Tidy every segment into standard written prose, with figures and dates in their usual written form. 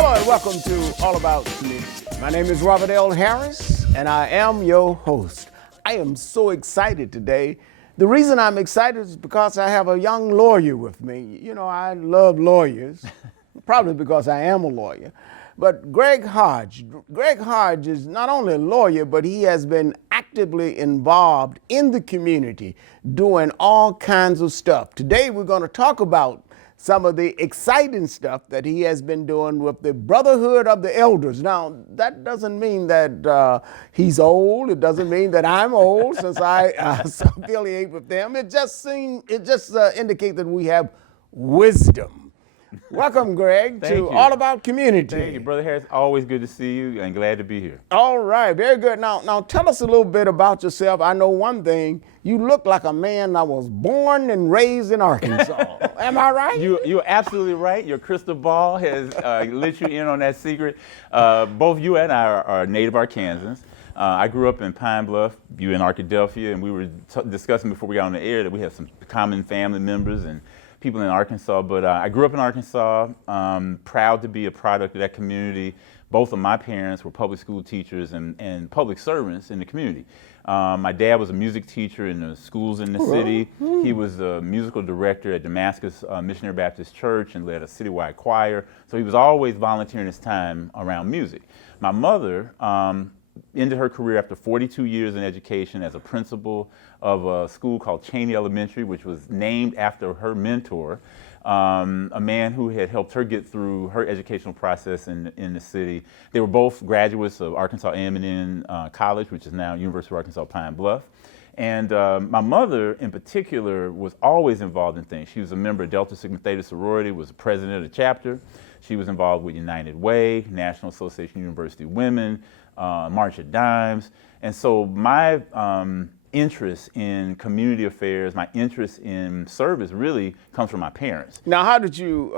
Hello and welcome to All About Community. My name is Robert L. Harris and I am your host. I am so excited today. The reason I'm excited is because I have a young lawyer with me. You know, I love lawyers, probably because I am a lawyer. But Greg Hodge is not only a lawyer, but he has been actively involved in the community doing all kinds of stuff. Today we're going to talk about some of the exciting stuff that he has been doing with the Brotherhood of the Elders. Now, that doesn't mean that he's old. It doesn't mean that I'm old since I affiliate with them. It just indicates that we have wisdom. Welcome, Greg, to All About Community. Thank you, Brother Harris. Always good to see you and glad to be here. All right, very good. Now tell us a little bit about yourself. I know one thing. You look like a man that was born and raised in Arkansas. Am I right? You're absolutely right. Your crystal ball has let you in on that secret. Both you and I are native Arkansans. I grew up in Pine Bluff, you in Arkadelphia, and we were discussing before we got on the air that we have some common family members and people in Arkansas, but I grew up in Arkansas, proud to be a product of that community. Both of my parents were public school teachers and public servants in the community. My dad was a music teacher in the schools in the city. He was a musical director at Damascus Missionary Baptist Church and led a citywide choir. So he was always volunteering his time around music. My mother ended her career after 42 years in education as a principal of a school called Cheney Elementary, which was named after her mentor, a man who had helped her get through her educational process in the city. They were both graduates of Arkansas A&M College, which is now University of Arkansas Pine Bluff. And my mother, in particular, was always involved in things. She was a member of Delta Sigma Theta sorority, was the president of the chapter. She was involved with United Way, National Association of University Women, March of Dimes. And so my interest in community affairs, my interest in service really comes from my parents. Now, how did you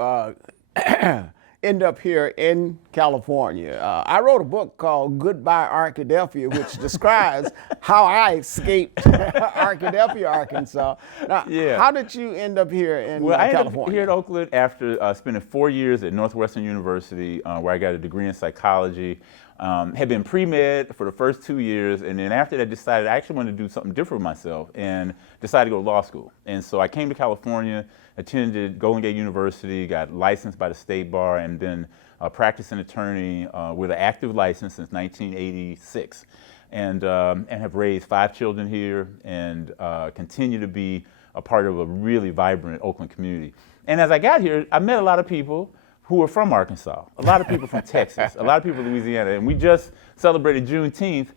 end up here in California? I wrote a book called Goodbye Arkadelphia, which describes how I escaped Arkadelphia, Arkansas. Now, how did you end up here in California? I ended up here in Oakland after spending 4 years at Northwestern University, where I got a degree in psychology. Had been pre-med for the first 2 years, and then after that decided I actually wanted to do something different with myself and decided to go to law school. And so I came to California, attended Golden Gate University, got licensed by the State Bar, and been a practicing attorney with an active license since 1986. And have raised 5 children here and continue to be a part of a really vibrant Oakland community. And as I got here, I met a lot of people who were from Arkansas, a lot of people from Texas, a lot of people from Louisiana, and we just celebrated Juneteenth.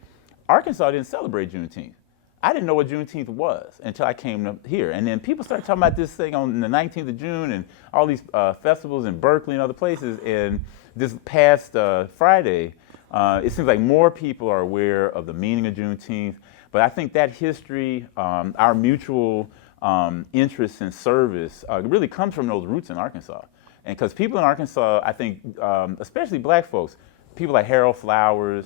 Arkansas didn't celebrate Juneteenth. I didn't know what Juneteenth was until I came up here. And then people started talking about this thing on the 19th of June and all these festivals in Berkeley and other places. And this past Friday, it seems like more people are aware of the meaning of Juneteenth. But I think that history, our mutual interest in service really comes from those roots in Arkansas. And because people in Arkansas, I think, especially black folks, people like Harold Flowers,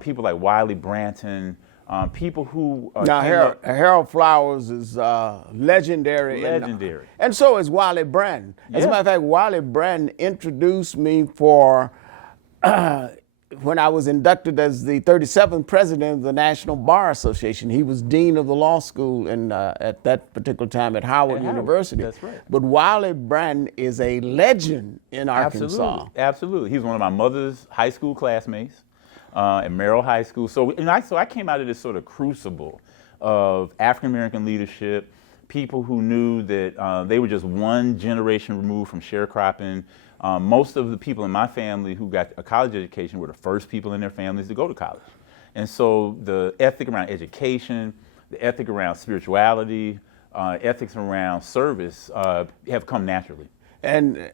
people like Wiley Branton, people who... now, Harold Flowers is legendary. Legendary. And so is Wiley Branton. As a matter of fact, Wiley Branton introduced me for... when I was inducted as the 37th president of the National Bar Association. He was dean of the law school at that particular time at Howard University. That's right. But Wiley Branton is a legend in Arkansas. Absolutely. He was one of my mother's high school classmates at Merrill High School. So I came out of this sort of crucible of African-American leadership, people who knew that they were just one generation removed from sharecropping. Most of the people in my family who got a college education were the first people in their families to go to college. And so the ethic around education, the ethic around spirituality, ethics around service have come naturally. And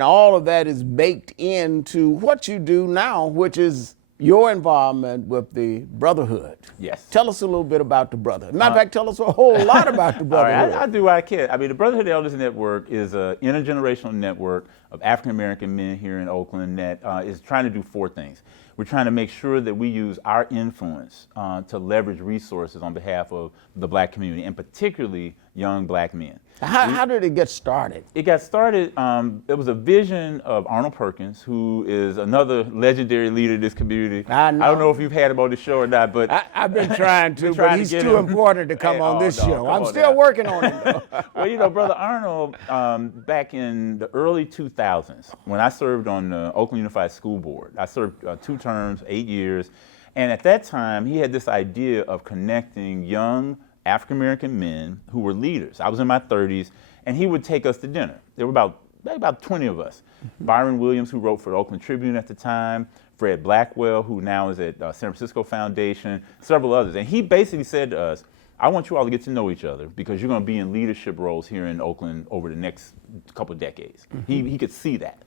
all of that is baked into what you do now, which is your involvement with the Brotherhood. Yes. Tell us a little bit about the Brotherhood. Matter of fact, tell us a whole lot about the Brotherhood. All right, I'll do what I can. I mean, the Brotherhood Elders Network is an intergenerational network of African-American men here in Oakland that is trying to do 4 things. We're trying to make sure that we use our influence to leverage resources on behalf of the black community, and particularly young black men. How did it get started? It got started, it was a vision of Arnold Perkins, who is another legendary leader in this community. I don't know if you've had him on the show or not, but I've been trying to, but he's too important to come on this show. I'm still working on it, though. Well, Brother Arnold, back in the early 2000s, when I served on the Oakland Unified School Board, I served 2 terms, 8 years, and at that time, he had this idea of connecting young African-American men who were leaders. I was in my 30s, and he would take us to dinner. There were about 20 of us. Byron Williams, who wrote for the Oakland Tribune at the time, Fred Blackwell, who now is at San Francisco Foundation, several others. And he basically said to us, I want you all to get to know each other because you're going to be in leadership roles here in Oakland over the next couple of decades. He could see that.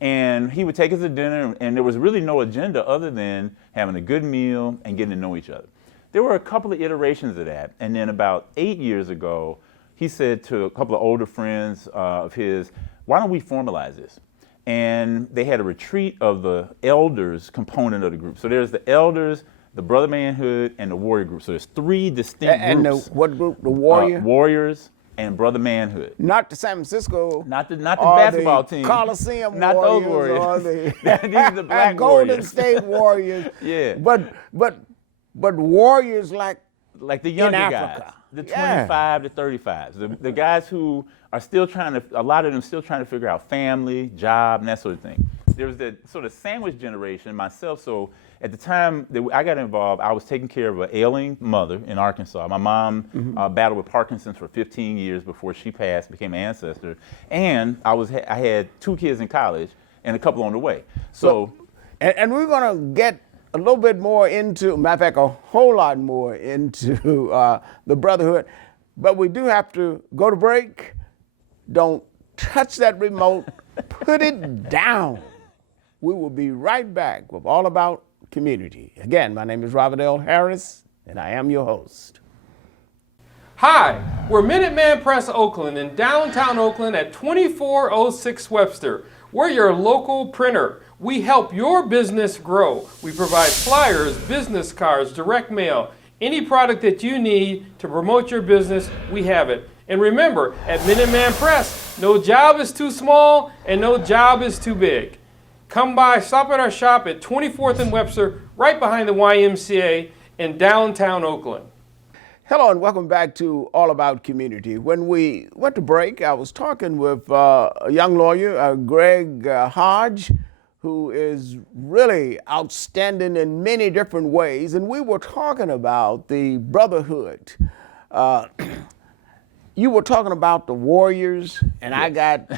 And he would take us to dinner, and there was really no agenda other than having a good meal and getting to know each other. There were a couple of iterations of that, and then about 8 years ago, he said to a couple of older friends of his, why don't we formalize this? And they had a retreat of the elders component of the group. So there's the elders, the brother manhood, and the warrior group. So there's 3 distinct groups. And what group? The warrior? Warriors and brother manhood. Not the San Francisco. Not the basketball team. Coliseum not Warriors. Those warriors. Or These are the black Golden warriors. State Warriors. Yeah. But warriors like the younger in guys, Africa. the 25 to 35s, the guys who are still a lot of them still trying to figure out family, job, and that sort of thing. There was the sort of sandwich generation, myself, so at the time that I got involved, I was taking care of an ailing mother in Arkansas. My mom battled with Parkinson's for 15 years before she passed, became an ancestor, and I had 2 kids in college and a couple on the way. So, and we're gonna get a little bit more into, matter of fact, a whole lot more into the brotherhood, but we do have to go to break. Don't touch that remote, put it down. We will be right back with All About Community. Again, my name is Robert L. Harris, and I am your host. Hi, we're Minuteman Press Oakland in downtown Oakland at 2406 Webster. We're your local printer. We help your business grow. We provide flyers, business cards, direct mail, any product that you need to promote your business, we have it. And remember, at Minuteman Press, no job is too small and no job is too big. Come by, stop at our shop at 24th and Webster, right behind the YMCA in downtown Oakland. Hello and welcome back to All About Community. When we went to break, I was talking with a young lawyer, Greg Hodges, who is really outstanding in many different ways, and we were talking about the brotherhood. You were talking about the warriors, and I got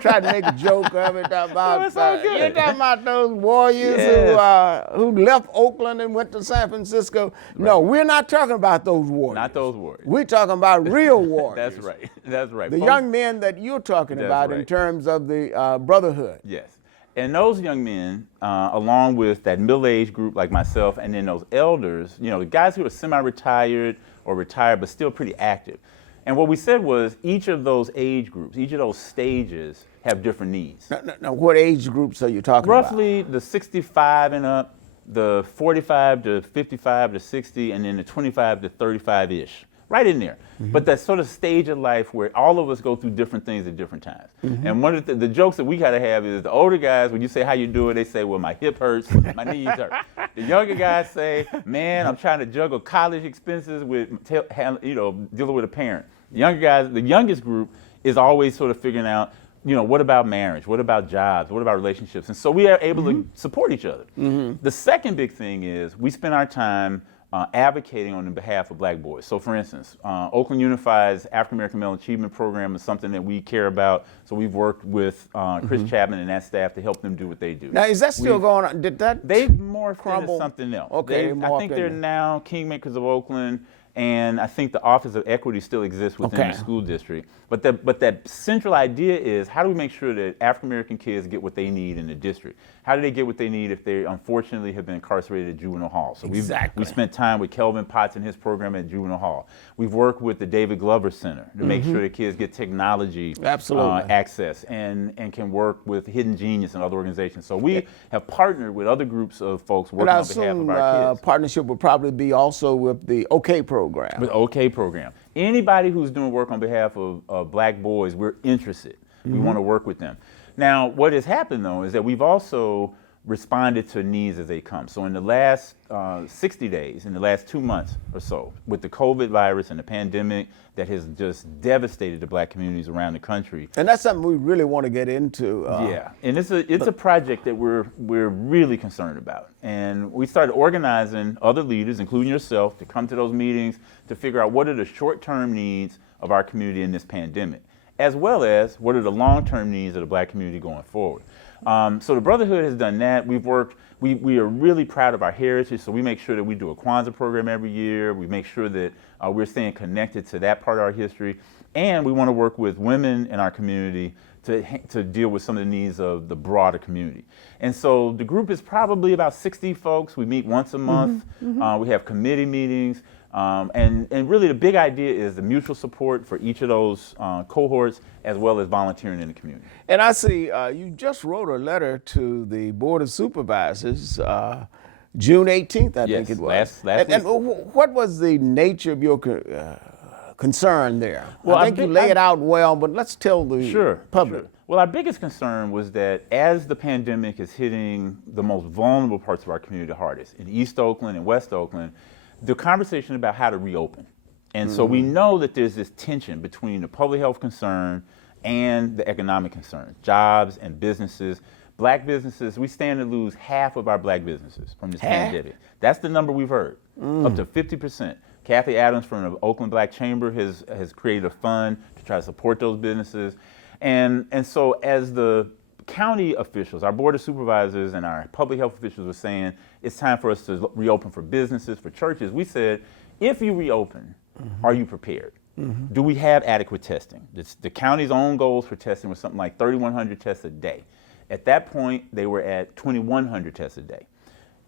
tried to make a joke of it about you're talking about those warriors who left Oakland and went to San Francisco. Right. No, we're not talking about those warriors. Not those warriors. We're talking about real warriors. That's right. That's right. The young men that you're talking about in terms of the brotherhood. Yes. And those young men, along with that middle-aged group like myself, and then those elders, the guys who are semi-retired or retired but still pretty active. And what we said was each of those age groups, each of those stages have different needs. Now, what age groups are you talking about? Roughly the 65 and up, the 45 to 55 to 60, and then the 25 to 35-ish. Right in there. Mm-hmm. But that sort of stage of life where all of us go through different things at different times. Mm-hmm. And one of the jokes that we gotta have is the older guys, when you say how you doing, they say, well, my hip hurts, my knees hurt. The younger guys say, man, I'm trying to juggle college expenses with, dealing with a parent. The younger guys, the youngest group is always sort of figuring out, what about marriage? What about jobs? What about relationships? And so we are able to support each other. Mm-hmm. The second big thing is we spend our time advocating on the behalf of black boys. So for instance, Oakland Unified's African American Male Achievement Program is something that we care about. So we've worked with Chris Chapman and that staff to help them do what they do. Now, is that still going on? Did that They've morphed into something else. Okay, I think they're now Kingmakers of Oakland, and I think the Office of Equity still exists within the school district. But that central idea is, how do we make sure that African American kids get what they need in the district? How do they get what they need if they unfortunately have been incarcerated at juvenile hall? So we spent time with Kelvin Potts and his program at juvenile hall. We've worked with the David Glover Center to make sure that kids get technology access and can work with Hidden Genius and other organizations. So we have partnered with other groups of folks working on behalf of our kids. Partnership would probably be also with the OK program. With OK program. Anybody who's doing work on behalf of Black boys, we're interested. We want to work with them. Now, what has happened, though, is that we've also responded to needs as they come. So in the last 60 days, in the last 2 months or so, with the COVID virus and the pandemic that has just devastated the Black communities around the country. And that's something we really want to get into. Yeah, and it's a project that we're really concerned about. And we started organizing other leaders, including yourself, to come to those meetings to figure out what are the short-term needs of our community in this pandemic, as well as what are the long-term needs of the Black community going forward. So the Brotherhood has done that. We've worked, we are really proud of our heritage, so we make sure that we do a Kwanzaa program every year. We make sure that we're staying connected to that part of our history. And we want to work with women in our community to deal with some of the needs of the broader community. And so the group is probably about 60 folks. We meet once a month. We have committee meetings. And really the big idea is the mutual support for each of those cohorts, as well as volunteering in the community. And I see you just wrote a letter to the Board of Supervisors, June 18th, I think it was. Last and what was the nature of your concern there? Well, I think you lay it out well, but let's tell the public. Sure. Well, our biggest concern was that as the pandemic is hitting the most vulnerable parts of our community the hardest, in East Oakland and West Oakland, the conversation about how to reopen. And so we know that there's this tension between the public health concern and the economic concern, jobs and businesses. Black businesses, we stand to lose half of our Black businesses from this pandemic. That's the number we've heard, up to 50%. Kathy Adams from the Oakland Black Chamber has created a fund to try to support those businesses. And so as the county officials, our Board of Supervisors and our public health officials were saying it's time for us to reopen for businesses, for churches, we said, if you reopen, are you prepared? Do we have adequate testing? The county's own goals for testing was something like 3,100 tests a day. At that point, they were at 2,100 tests a day.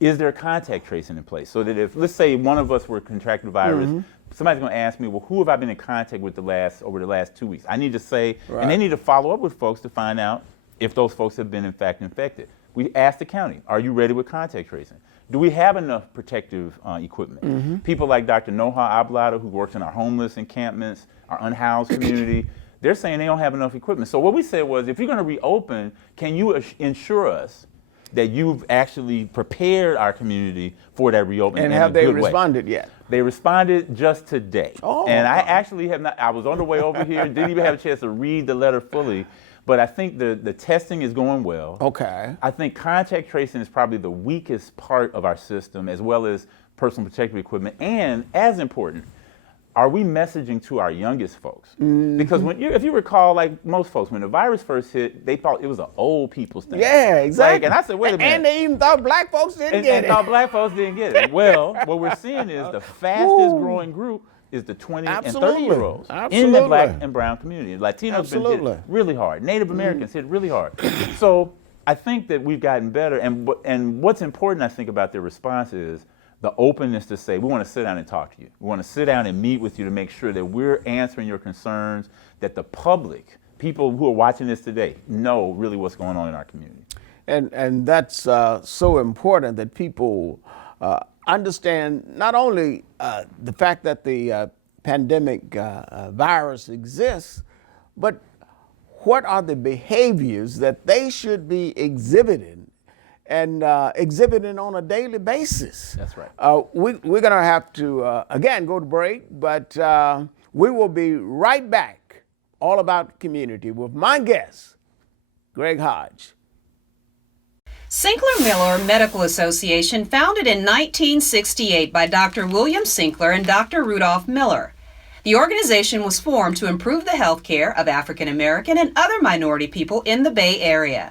Is there contact tracing in place? So that if, let's say one of us were contracted the virus, somebody's going to ask me, well, who have I been in contact with over the last 2 weeks? I need to say, and they need to follow up with folks to find out if those folks have been in fact infected. We asked the county, are you ready with contact tracing? Do we have enough protective equipment? People like Dr. Noha Ablada, who works in our homeless encampments, our unhoused community, they're saying they don't have enough equipment. So what we said was, if you're going to reopen, can you ensure us that you've actually prepared our community for that reopening? And have they responded yet? They responded just today. Oh, and I actually have not, I was on the way over here, didn't even have a chance to read the letter fully, but I think the testing is going well. Okay. I think contact tracing is probably the weakest part of our system, as well as personal protective equipment. And as important, are we messaging to our youngest folks? Because if you recall, like most folks, when the virus first hit, they thought it was an old people's thing. Yeah, exactly. And I said, wait a minute. And they even thought Black folks didn't get it. And thought Black folks didn't get it. Well, what we're seeing is the fastest growing group is the 20 and 30-year-olds in the Black and brown community. Latinos been hit really hard. Native Americans hit really hard. So I think that we've gotten better. And what's important, I think, about their response is the openness to say, we want to sit down and talk to you. We want to sit down and meet with you to make sure that we're answering your concerns, that the public, people who are watching this today, know really what's going on in our community. And that's so important that people understand not only the fact that the pandemic virus exists, but what are the behaviors that they should be exhibiting and exhibiting on a daily basis. That's right. We're going to have to, again, go to break, but we will be right back, all about community, with my guest, Greg Hodge. Sinkler-Miller Medical Association, founded in 1968 by Dr. William Sinkler and Dr. Rudolph Miller. The organization was formed to improve the health care of African American and other minority people in the Bay Area.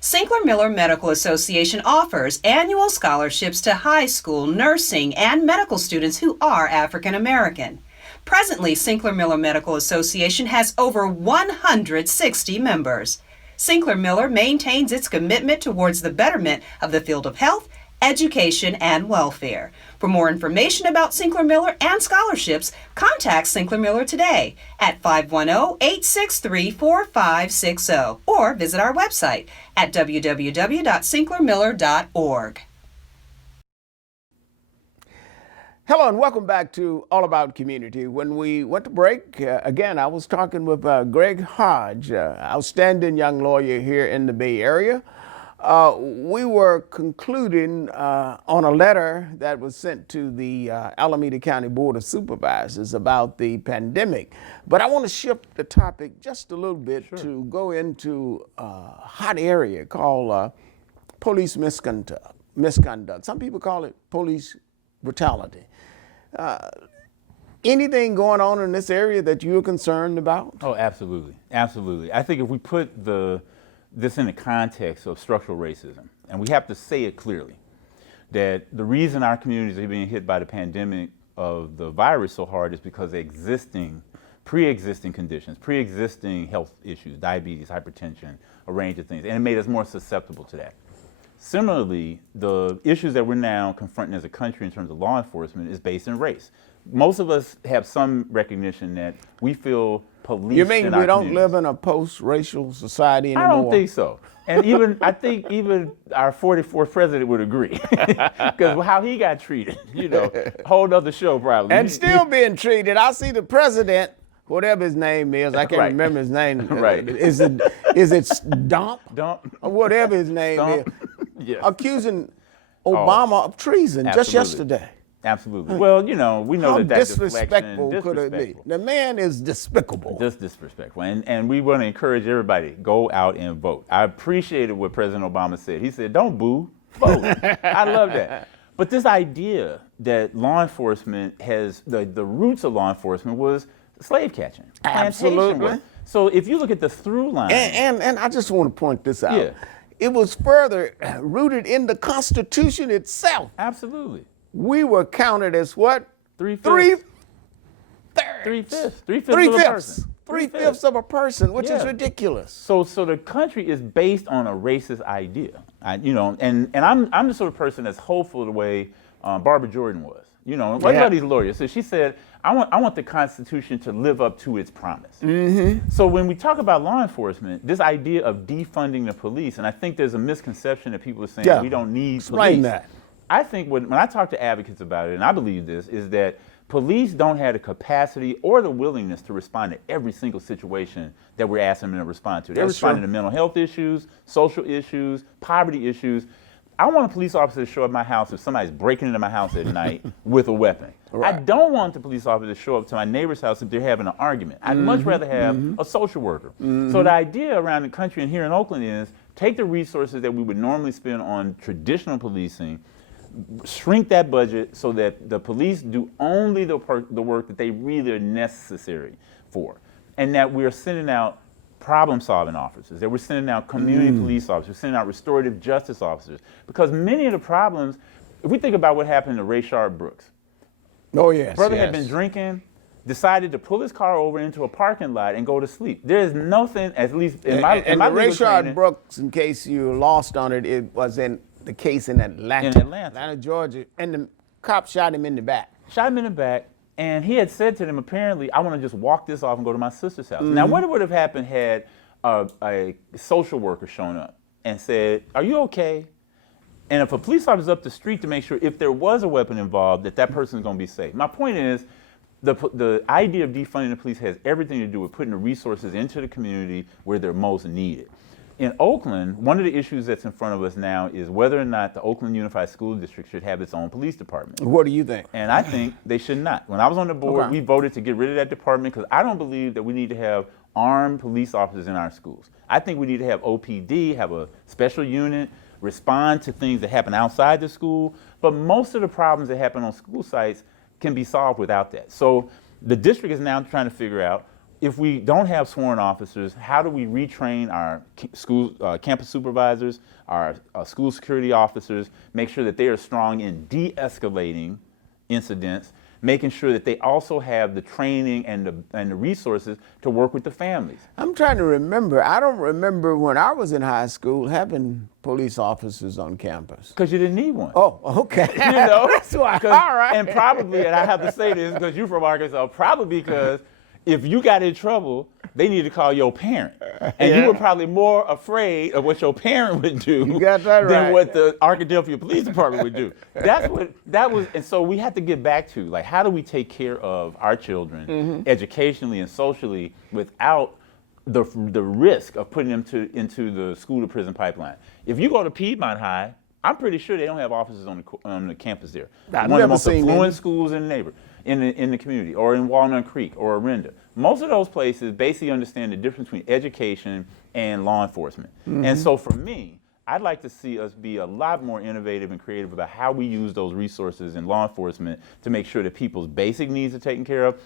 Sinkler-Miller Medical Association offers annual scholarships to high school, nursing, and medical students who are African American. Presently, Sinkler-Miller Medical Association has over 160 members. Sinkler-Miller maintains its commitment towards the betterment of the field of health, education, and welfare. For more information about Sinkler-Miller and scholarships, contact Sinkler-Miller today at 510-863-4560 or visit our website at www.sinklermiller.org. Hello and welcome back to All About Community. When we went to break, again, I was talking with Greg Hodge, outstanding young lawyer here in the Bay Area. We were concluding on a letter that was sent to the Alameda County Board of Supervisors about the pandemic. But I want to shift the topic just a little bit to go into a hot area called police misconduct. Some people call it police brutality. Anything going on in this area that you're concerned about? Oh, absolutely. Absolutely. I think if we put this in the context of structural racism, and we have to say it clearly, that the reason our communities are being hit by the pandemic of the virus so hard is because pre-existing conditions, pre-existing health issues, diabetes, hypertension, a range of things, and it made us more susceptible to that. Similarly, the issues that we're now confronting as a country in terms of law enforcement is based in race. Most of us have some recognition that we feel policed. You mean in we our don't communities. live in a post-racial society anymore? I don't think so. And I think even our 44th president would agree, because how he got treated, whole other show probably. And still being treated. I see the president, whatever his name is, I can't Right. remember his name. Right. Is it Dump? Dump. Or whatever his name Stump. is. Yes. Accusing Obama of treason just Absolutely. yesterday. Absolutely. Well, we know How that's disrespectful could it be? disrespectful. The man is despicable. Just disrespectful. And we want to encourage everybody, go out and vote. I appreciated what President Obama said. He said, don't boo, vote. I love that. But this idea that law enforcement has, the roots of law enforcement was slave catching. plantation Absolutely. work. So if you look at the through line. And I just want to point this out. Yeah. It was further rooted in the Constitution itself. Absolutely. We were counted as what? Three-fifths. Three-thirds. Three-fifths of a person. Three-fifths of a person, which is Yeah. ridiculous. So the country is based on a racist idea, and I'm the sort of person that's hopeful the way Barbara Jordan was. One of these lawyers. So she said, I want the Constitution to live up to its promise. Mm-hmm. So when we talk about law enforcement, this idea of defunding the police, and I think there's a misconception that people are saying we don't need Explain police. that. I think when I talk to advocates about it, and I believe this, is that police don't have the capacity or the willingness to respond to every single situation that we're asking them to respond to. They're That's responding true. to mental health issues, social issues, poverty issues. I want a police officer to show up at my house if somebody's breaking into my house at night with a weapon. Right. I don't want the police officer to show up to my neighbor's house if they're having an argument. I'd much rather have a social worker. So the idea around the country and here in Oakland is take the resources that we would normally spend on traditional policing, shrink that budget so that the police do only the work that they really are necessary for, and that we're sending out problem-solving officers, that we're sending out community police officers, we're sending out restorative justice officers, because many of the problems, if we think about what happened to Rayshard Brooks, Oh, yes. brother yes. had been drinking, decided to pull his car over into a parking lot and go to sleep. There is nothing, at least in my And my the legal Rayshard training, Brooks, in case you lost on it, it was in the case in Atlanta. In Atlanta. Georgia. And the cop shot him in the back. shot him in the back, and he had said to them, apparently, I want to just walk this off and go to my sister's house. Now, what would have happened had a social worker shown up and said, are you okay? And if a police officer's up the street to make sure if there was a weapon involved, that person's going to be safe. My point is, the idea of defunding the police has everything to do with putting the resources into the community where they're most needed. In Oakland, one of the issues that's in front of us now is whether or not the Oakland Unified School District should have its own police department. What do you think? And I think they should not. When I was on the board, Okay. we voted to get rid of that department because I don't believe that we need to have armed police officers in our schools. I think we need to have OPD, have a special unit, respond to things that happen outside the school. But most of the problems that happen on school sites can be solved without that. So the district is now trying to figure out, if we don't have sworn officers, how do we retrain our school campus supervisors, our school security officers, make sure that they are strong in de-escalating incidents, making sure that they also have the training and the resources to work with the families. I'm trying to remember. I don't remember when I was in high school having police officers on campus. Because you didn't need one. Oh, okay. You know? That's why. 'Cause- All right. And probably, and I have to say this because you're from Arkansas, probably because if you got in trouble, they need to call your parent. And you were probably more afraid of what your parent would do than what the Arkadelphia Police Department would do. That was, and so we had to get back to, like, how do we take care of our children educationally and socially without the risk of putting them into the school to prison pipeline? If you go to Piedmont High, I'm pretty sure they don't have offices on the campus there. One of the most affluent schools in the community, or in Walnut Creek or Orinda. Most of those places basically understand the difference between education and law enforcement. And so for me, I'd like to see us be a lot more innovative and creative about how we use those resources in law enforcement to make sure that people's basic needs are taken care of.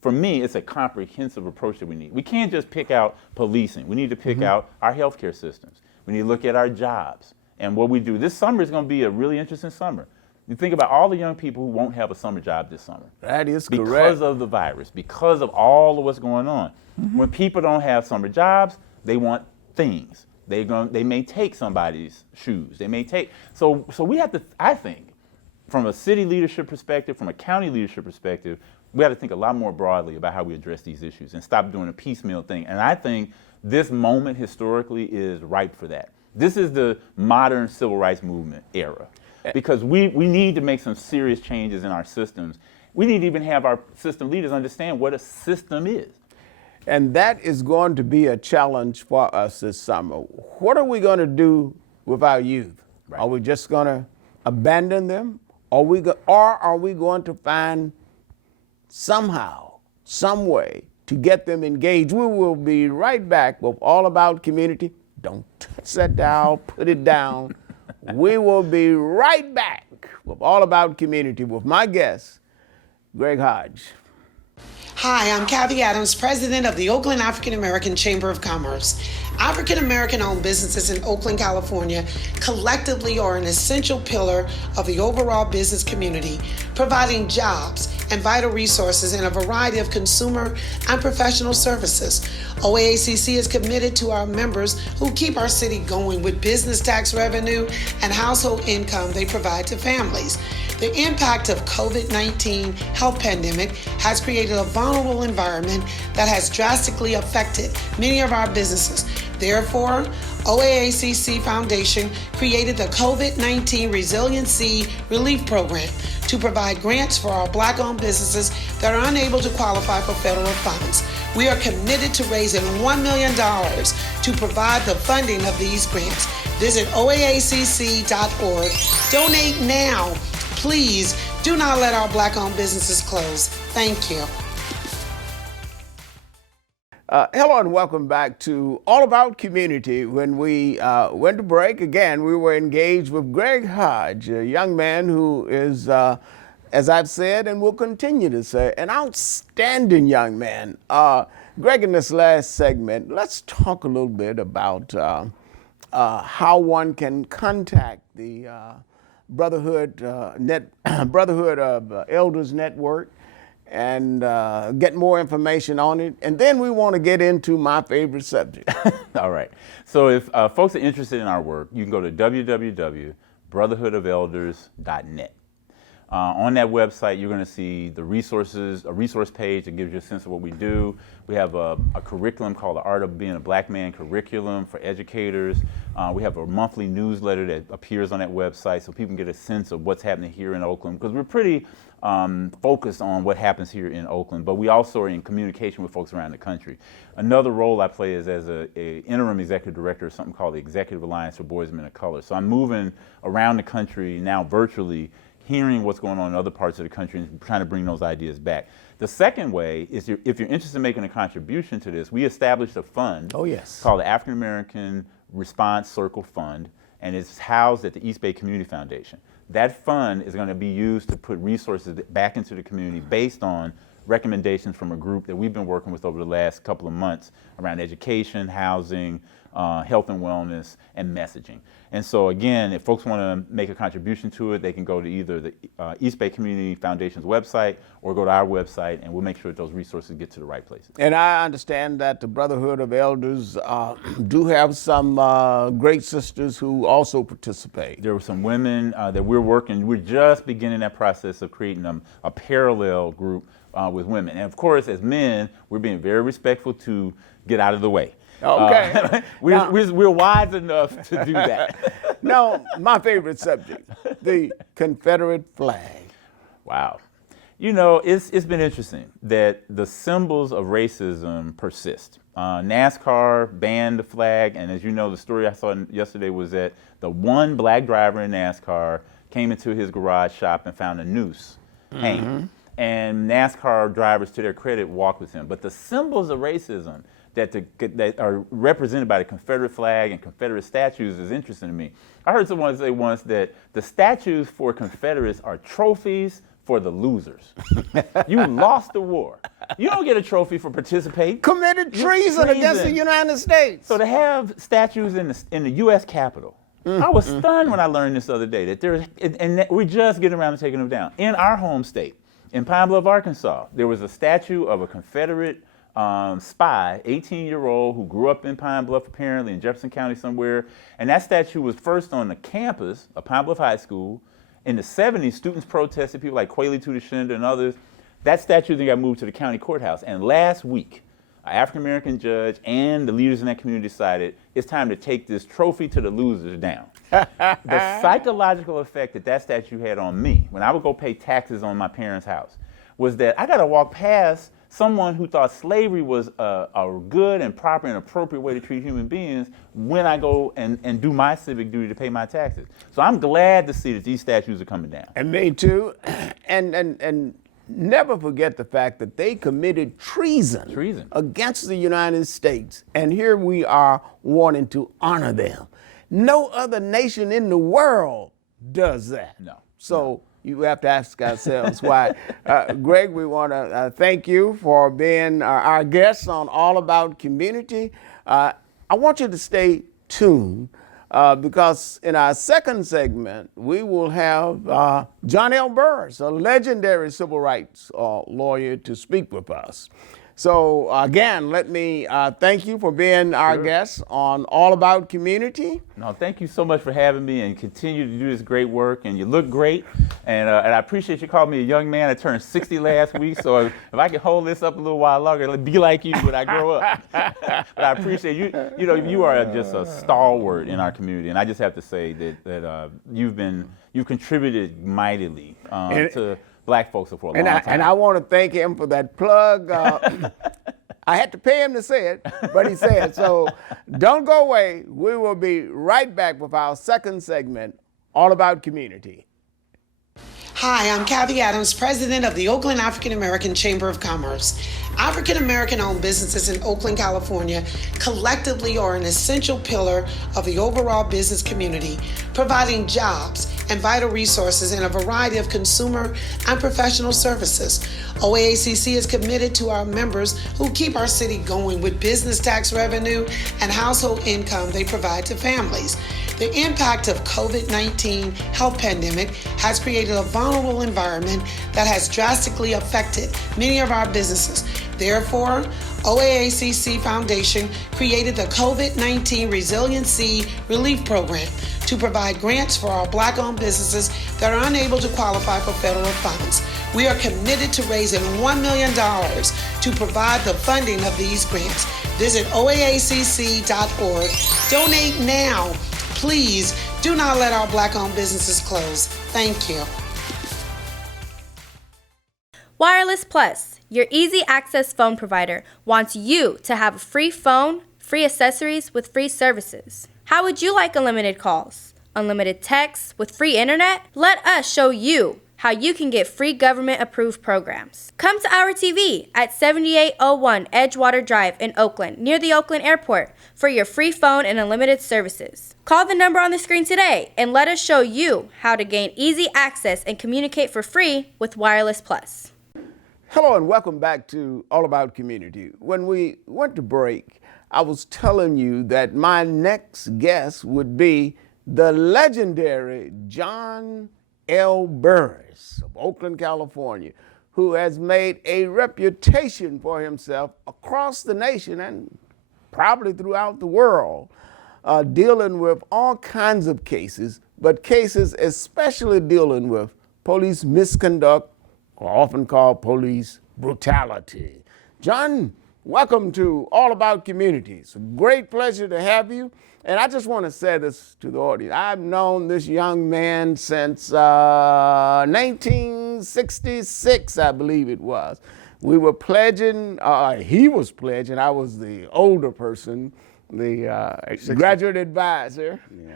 For me, it's a comprehensive approach that we need. We can't just pick out policing. We need to pick out our healthcare systems. We need to look at our jobs and what we do. This summer is going to be a really interesting summer. You think about all the young people who won't have a summer job this summer. That is correct. Because of the virus, because of all of what's going on. When people don't have summer jobs, they want things. They may take somebody's shoes. They may take, so we have to, I think, from a city leadership perspective, from a county leadership perspective, we have to think a lot more broadly about how we address these issues and stop doing a piecemeal thing. And I think this moment historically is ripe for that. This is the modern civil rights movement era, because we need to make some serious changes in our systems. We need to even have our system leaders understand what a system is. And that is going to be a challenge for us this summer. What are we going to do with our youth? Right. Are we just going to abandon them? Or are we going to find somehow, some way to get them engaged? We will be right back with All About Community. Don't touch that dial, put it down. We will be right back with All About Community with my guest, Greg Hodges. Hi, I'm Kathy Adams, president of the Oakland African American Chamber of Commerce. African American owned businesses in Oakland, California collectively are an essential pillar of the overall business community, providing jobs and vital resources in a variety of consumer and professional services. OAACC is committed to our members who keep our city going with business tax revenue and household income they provide to families. The impact of COVID-19 health pandemic has created a vulnerable environment that has drastically affected many of our businesses. Therefore, OAACC Foundation created the COVID-19 Resiliency Relief Program to provide grants for our Black-owned businesses that are unable to qualify for federal funds. We are committed to raising $1 million to provide the funding of these grants. Visit oaacc.org. Donate now. Please do not let our Black-owned businesses close. Thank you. Hello and welcome back to All About Community. When we went to break, again, we were engaged with Greg Hodges, a young man who is, as I've said and will continue to say, an outstanding young man. Greg, in this last segment, let's talk a little bit about how one can contact the Brotherhood of Elders Network and get more information on it. And then we want to get into my favorite subject. All right. So if folks are interested in our work, you can go to www.brotherhoodofelders.net. On that website, you're going to see the resources, a resource page that gives you a sense of what we do. We have a curriculum called the Art of Being a Black Man curriculum for educators. We have a monthly newsletter that appears on that website so people can get a sense of what's happening here in Oakland, because we're pretty focused on what happens here in Oakland, but we also are in communication with folks around the country. Another role I play is as a interim executive director of something called the Executive Alliance for Boys and Men of Color. So I'm moving around the country now virtually, hearing what's going on in other parts of the country and trying to bring those ideas back. The second way is if you're interested in making a contribution to this, we established a fund called the African American Response Circle Fund, and it's housed at the East Bay Community Foundation. That fund is going to be used to put resources back into the community based on recommendations from a group that we've been working with over the last couple of months around education, housing, health and wellness, and messaging. And so again, if folks want to make a contribution to it, they can go to either the East Bay Community Foundation's website or go to our website, and we'll make sure that those resources get to the right places. And I understand that the Brotherhood of Elders do have some great sisters who also participate. There were some women that we're just beginning that process of creating a parallel group with women. And of course, as men, we're being very respectful to get out of the way. Okay. We're wise enough to do that. Now, my favorite subject, the Confederate flag. Wow. You know, it's been interesting that the symbols of racism persist. NASCAR banned the flag, and as you know, the story I saw yesterday was that the one black driver in NASCAR came into his garage shop and found a noose hanging. And NASCAR drivers, to their credit, walked with him. But the symbols of racism that are represented by the Confederate flag and Confederate statues is interesting to me. I heard someone say once that the statues for Confederates are trophies for the losers. You lost the war. You don't get a trophy for participating. Committed treason against the United States. So to have statues in the U.S. Capitol, I was stunned when I learned this other day that we just getting around to taking them down. In our home state, in Pine Bluff, Arkansas, there was a statue of a Confederate spy, 18-year-old, who grew up in Pine Bluff, apparently in Jefferson County somewhere. And that statue was first on the campus of Pine Bluff High School. In the 70s, students protested, people like Quayle Tudishinda and others. That statue then got moved to the county courthouse. And last week, an African-American judge and the leaders in that community decided it's time to take this trophy to the losers down. The psychological effect that statue had on me when I would go pay taxes on my parents' house was that I got to walk past someone who thought slavery was a good and proper and appropriate way to treat human beings when I go and do my civic duty to pay my taxes. So I'm glad to see that these statues are coming down. And me too. And never forget the fact that they committed treason against the United States. And here we are wanting to honor them. No other nation in the world does that. No. So you have to ask ourselves why. Greg, we want to thank you for being our guest on All About Community. I want you to stay tuned because in our second segment, we will have John L. Burris, a legendary civil rights lawyer, to speak with us. So again, let me thank you for being our guest on All About Community. No, thank you so much for having me, and continue to do this great work. And you look great, and I appreciate you calling me a young man. I turned 60 last week, so if I can hold this up a little while longer, it'll be like you when I grow up. But I appreciate you. You know, you are just a stalwart in our community, and I just have to say that you've contributed mightily to Black folks for a long time. And I want to thank him for that plug. I had to pay him to say it, but he said it. So don't go away. We will be right back with our second segment, All About Community. Hi, I'm Kathy Adams, president of the Oakland African American Chamber of Commerce. African American owned businesses in Oakland, California collectively are an essential pillar of the overall business community, providing jobs and vital resources in a variety of consumer and professional services. OAACC is committed to our members who keep our city going with business tax revenue and household income they provide to families. The impact of COVID-19 health pandemic has created a vulnerable environment that has drastically affected many of our businesses. Therefore, OAACC Foundation created the COVID-19 Resiliency Relief Program to provide grants for our Black-owned businesses that are unable to qualify for federal funds. We are committed to raising $1 million to provide the funding of these grants. Visit oaacc.org. Donate now. Please do not let our Black-owned businesses close. Thank you. Wireless Plus, your easy access phone provider, wants you to have a free phone, free accessories with free services. How would you like unlimited calls, unlimited texts with free internet? Let us show you how you can get free government-approved programs. Come to our TV at 7801 Edgewater Drive in Oakland, near the Oakland Airport, for your free phone and unlimited services. Call the number on the screen today and let us show you how to gain easy access and communicate for free with Wireless Plus. Hello and welcome back to All About Community. When we went to break, I was telling you that my next guest would be the legendary John L. Burris of Oakland, California, who has made a reputation for himself across the nation and probably throughout the world, dealing with all kinds of cases, but cases especially dealing with police misconduct, or often called police brutality. John, welcome to All About Community. It's a great pleasure to have you. And I just want to say this to the audience. I've known this young man since 1966, I believe it was. We were pledging, he was pledging, I was the older person, the graduate advisor. Yeah.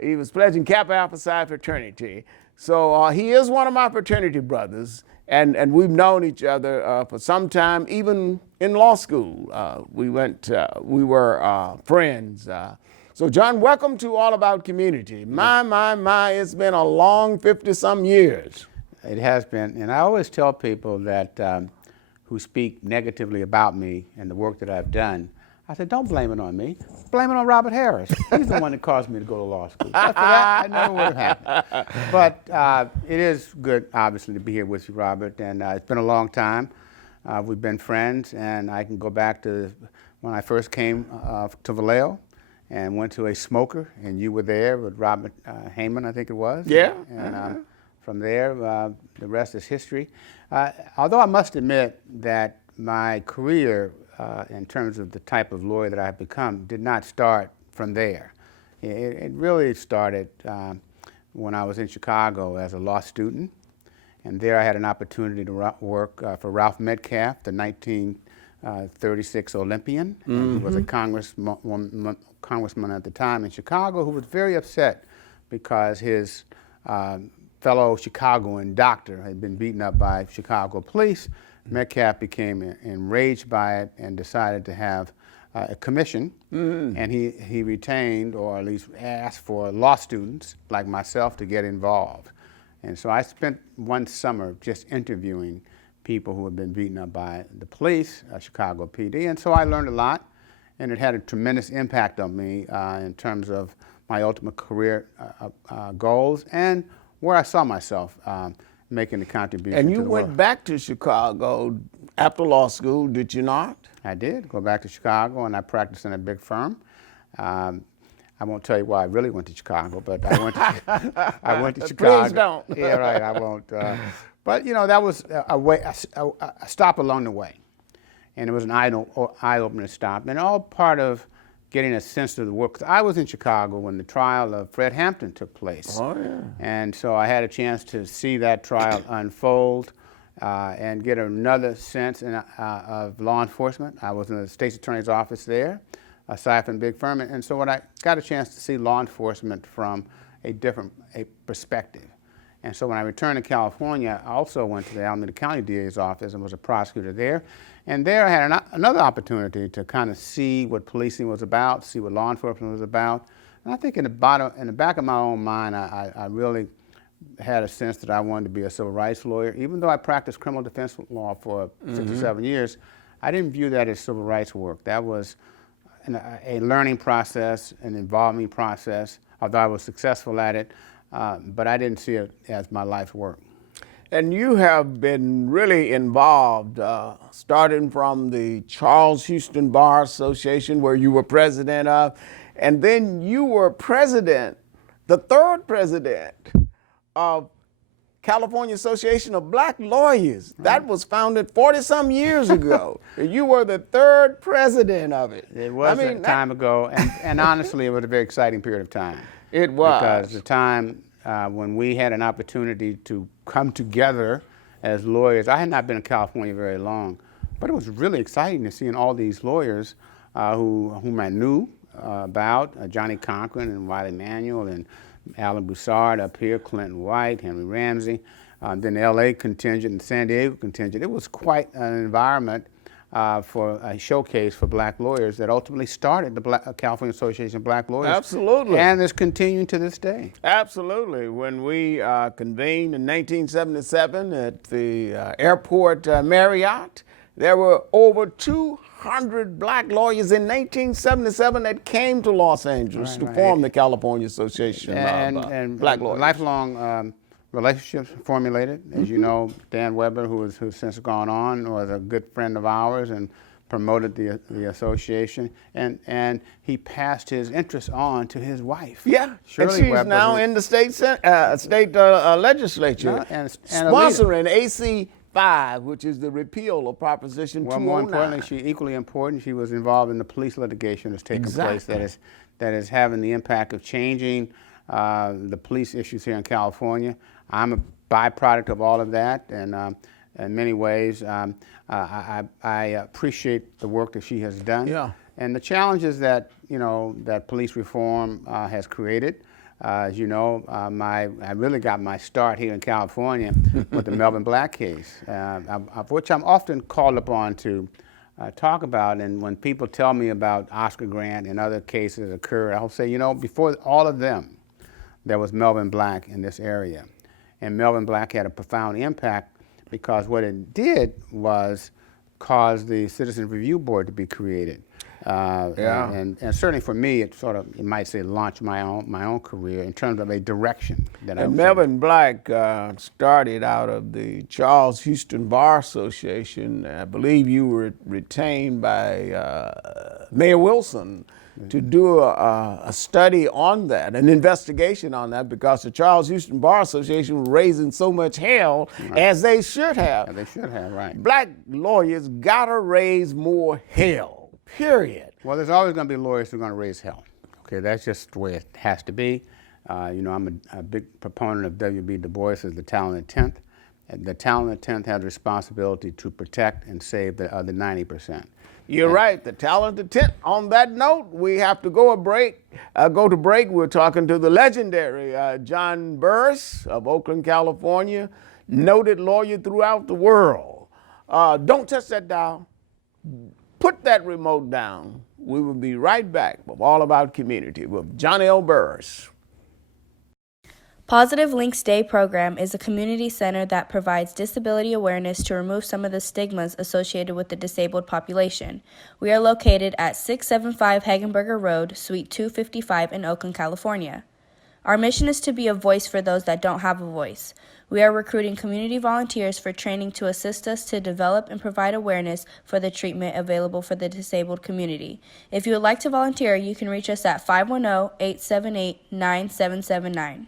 He was pledging Kappa Alpha Psi fraternity. So he is one of my fraternity brothers, and we've known each other for some time, even in law school. We were friends. So John, welcome to All About Community. My, it's been a long 50-some years. It has been, and I always tell people that who speak negatively about me and the work that I've done, I said, don't blame it on me. Blame it on Robert Harris. He's the one that caused me to go to law school. After that, I never would have happened. But it is good, obviously, to be here with you, Robert, and it's been a long time. We've been friends, and I can go back to when I first came to Vallejo and went to a smoker, and you were there with Robert Heyman, I think it was. Yeah. And from there, the rest is history. Although I must admit that my career in terms of the type of lawyer that I've become did not start from there. It really started when I was in Chicago as a law student, and there I had an opportunity to work for Ralph Metcalf, the 1936 Olympian. Mm-hmm. He was a congressman at the time in Chicago who was very upset because his fellow Chicagoan doctor had been beaten up by Chicago police. Metcalf became enraged by it and decided to have a commission, and he retained, or at least asked for law students like myself to get involved. And so I spent one summer just interviewing people who had been beaten up by the police, Chicago PD, and so I learned a lot, and it had a tremendous impact on me in terms of my ultimate career goals and where I saw myself making a contribution. And you to the went world. back to Chicago after law school, did you not? I did go back to Chicago, and I practiced in a big firm. I won't tell you why I really went to Chicago, but I went to, I went to Chicago. Please don't. Yeah, right, I won't. But you know, that was a stop along the way, and it was an eye-opening stop, and all part of getting a sense of the work. 'Cause I was in Chicago when the trial of Fred Hampton took place. Oh, yeah. And so I had a chance to see that trial unfold and get another sense of law enforcement. I was in the state's attorney's office there, aside from big firm. And so when I got a chance to see law enforcement from a different perspective. And so when I returned to California, I also went to the Alameda County DA's office and was a prosecutor there. And there I had another opportunity to kind of see what policing was about, see what law enforcement was about. And I think in the back of my own mind, I really had a sense that I wanted to be a civil rights lawyer. Even though I practiced criminal defense law for 67 years, I didn't view that as civil rights work. That was a learning process, an involving process, although I was successful at it, but I didn't see it as my life's work. And you have been really involved, starting from the Charles Houston Bar Association, where you were president of, and then you were president, the third president of California Association of Black Lawyers. Right. That was founded 40-some years ago. You were the third president of it. It was a time ago, and honestly, it was a very exciting period of time. It was. Because the time when we had an opportunity to come together as lawyers. I had not been in California very long, but it was really exciting to see all these lawyers whom I knew about, Johnny Cochran and Wiley Manuel and Alan Broussard up here, Clinton White, Henry Ramsey, then the LA contingent and San Diego contingent. It was quite an environment for a showcase for black lawyers that ultimately started the California Association of Black Lawyers. Absolutely. And is continuing to this day. Absolutely. When we convened in 1977 at the airport Marriott, there were over 200 black lawyers in 1977 that came to Los Angeles to form the California Association of Black Lawyers. Lifelong relationships formulated. As you know, Dan Weber, who's since gone on, was a good friend of ours, and promoted the association, and he passed his interests on to his wife. Yeah, Shirley and she's Weber, now who- in the state legislature, No, and sponsoring AC 5, which is the repeal of Proposition Well, 209. more importantly, equally important, she was involved in the police litigation that's taken place that is having the impact of changing the police issues here in California. I'm a byproduct of all of that, and in many ways, I appreciate the work that she has done. Yeah. And the challenges that that police reform has created. As you know, I really got my start here in California with the Melvin Black case, of which I'm often called upon to talk about. And when people tell me about Oscar Grant and other cases that occurred, I'll say, before all of them, there was Melvin Black in this area. And Melvin Black had a profound impact because what it did was cause the Citizen Review Board to be created. And certainly for me, it sort of, you might say, launched my own career in terms of a direction that I was And Melvin Black started out of the Charles Houston Bar Association. I believe you were retained by Mayor Wilson to do a study on that, an investigation on that, because the Charles Houston Bar Association was raising so much hell, as they should have. Yeah, they should have, right. Black lawyers gotta raise more hell, period. Well, there's always going to be lawyers who are going to raise hell. Okay, that's just the way it has to be. I'm a big proponent of W.B. Du Bois as the talented 10th. And the talented 10th has a responsibility to protect and save the other 90%. You're right, the talented 10th. On that note, we have to go to break. We're talking to the legendary John Burris of Oakland, California, noted lawyer throughout the world. Don't touch that dial. Put that remote down. We will be right back with All About Community with John L. Burris. Positive Links Day program is a community center that provides disability awareness to remove some of the stigmas associated with the disabled population. We are located at 675 Hagenberger Road, Suite 255 in Oakland, California. Our mission is to be a voice for those that don't have a voice. We are recruiting community volunteers for training to assist us to develop and provide awareness for the treatment available for the disabled community. If you would like to volunteer, you can reach us at 510-878-9779.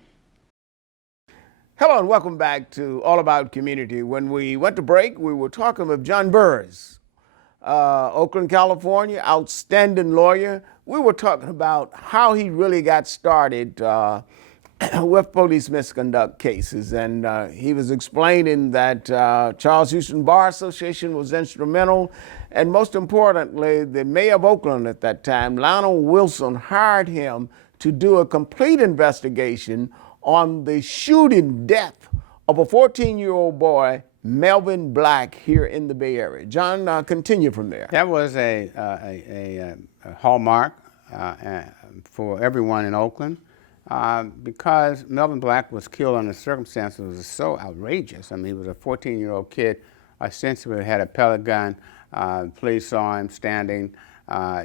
Hello and welcome back to All About Community. When we went to break, we were talking with John Burris, Oakland, California, outstanding lawyer. We were talking about how he really got started with police misconduct cases, and he was explaining that Charles Houston Bar Association was instrumental, and most importantly, the mayor of Oakland at that time, Lionel Wilson, hired him to do a complete investigation on the shooting death of a 14-year-old boy, Melvin Black, here in the Bay Area. John, continue from there. That was a hallmark for everyone in Oakland because Melvin Black was killed under circumstances that was so outrageous. I mean, he was a 14-year-old kid, essentially had a pellet gun. Police saw him standing,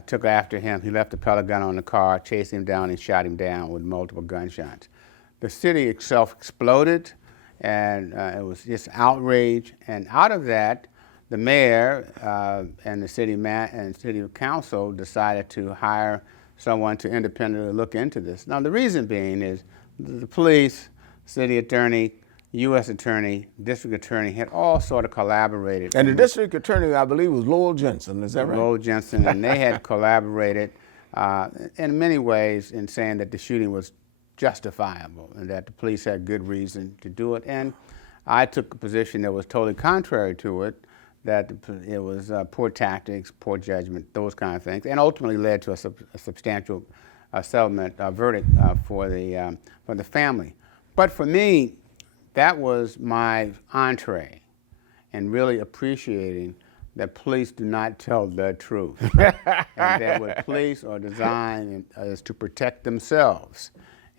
took after him. He left the pellet gun on the car, chased him down, and shot him down with multiple gunshots. The city itself exploded, and it was just outrage. And out of that, the mayor and the city council decided to hire someone to independently look into this. Now, the reason being is the police, city attorney, U.S. attorney, district attorney had all sort of collaborated. And the district attorney, I believe, was Lowell Jensen. Is that right? Lowell Jensen, and they had collaborated in many ways in saying that the shooting was justifiable and that the police had good reason to do it. And I took a position that was totally contrary to it, that it was poor tactics, poor judgment, those kind of things, and ultimately led to a substantial settlement verdict for the family. But for me, that was my entree in really appreciating that police do not tell the truth, and that what police are designed is to protect themselves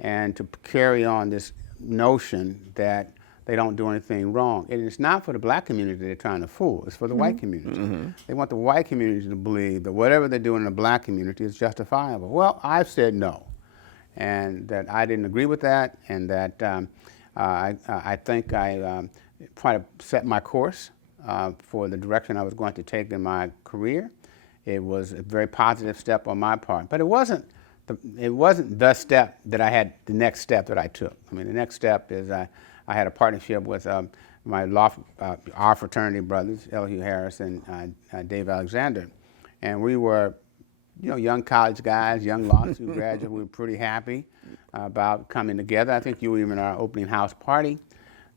and to carry on this notion that they don't do anything wrong. And it's not for the black community they're trying to fool, it's for the white community. Mm-hmm. They want the white community to believe that whatever they're doing in the black community is justifiable. Well, I've said no, and that I didn't agree with that, and that I think I tried to set my course for the direction I was going to take in my career. It was a very positive step on my part, but it wasn't the step that I had, the next step that I took. I mean, the next step is I had a partnership with our fraternity brothers, L. Hugh Harris and Dave Alexander, and we were, young college guys, young law student graduates. We were pretty happy about coming together. I think you were even at our opening house party,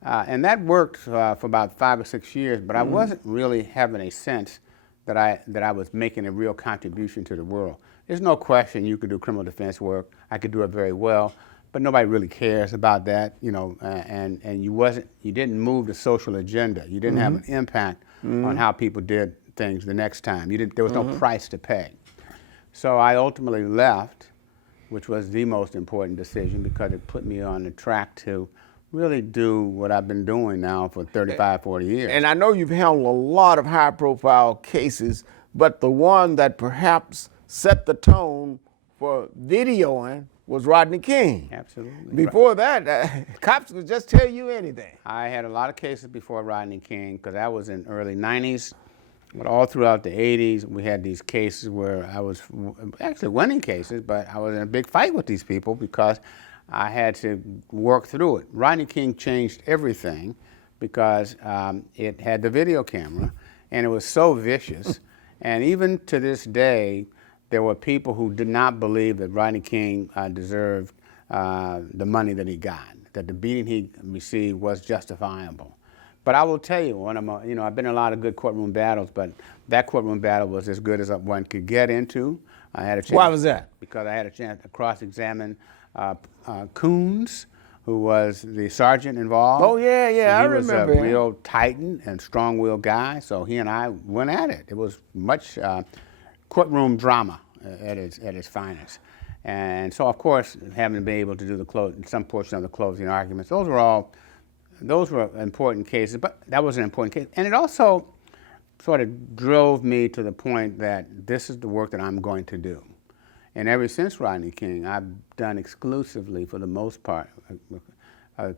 and that worked for about 5 or 6 years. But I wasn't really having a sense that I was making a real contribution to the world. There's no question you could do criminal defense work. I could do it very well, but nobody really cares about that, and you didn't move the social agenda. You didn't have an impact on how people did things the next time. There was no price to pay. So I ultimately left, which was the most important decision because it put me on the track to really do what I've been doing now for 35, 40 years. And I know you've handled a lot of high-profile cases, but the one that perhaps set the tone for videoing was Rodney King. Absolutely. Before that, cops could just tell you anything. I had a lot of cases before Rodney King because I was in early 90s. But all throughout the 80s, we had these cases where I was actually winning cases, but I was in a big fight with these people because I had to work through it. Rodney King changed everything because it had the video camera, and it was so vicious. And even to this day, there were people who did not believe that Rodney King deserved the money that he got, that the beating he received was justifiable. But I will tell you, I've been in a lot of good courtroom battles, but that courtroom battle was as good as one could get into. I had a chance. Why was that? Because I had a chance to cross-examine Coons, who was the sergeant involved. Oh, yeah, I remember. He was a real titan and strong-willed guy, so he and I went at it. It was much courtroom drama at its finest. And so, of course, having been able to do some portion of the closing arguments, those were important cases, but that was an important case. And it also sort of drove me to the point that this is the work that I'm going to do. And ever since Rodney King, I've done exclusively, for the most part,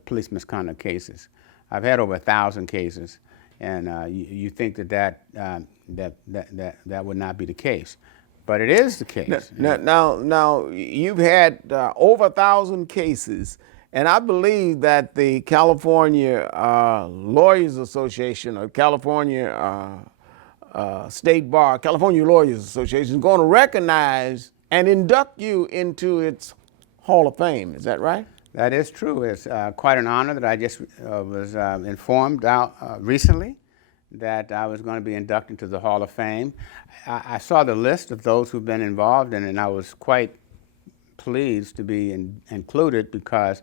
police misconduct cases. I've had over 1,000 cases, and you think that would not be the case. But it is the case. Now you've had over 1,000 cases. And I believe that the California Lawyers Association or California State Bar, California Lawyers Association is going to recognize and induct you into its Hall of Fame. Is that right? That is true. It's quite an honor that I just was informed out recently that I was going to be inducted to the Hall of Fame. I saw the list of those who've been involved in it, and I was quite pleased to be included because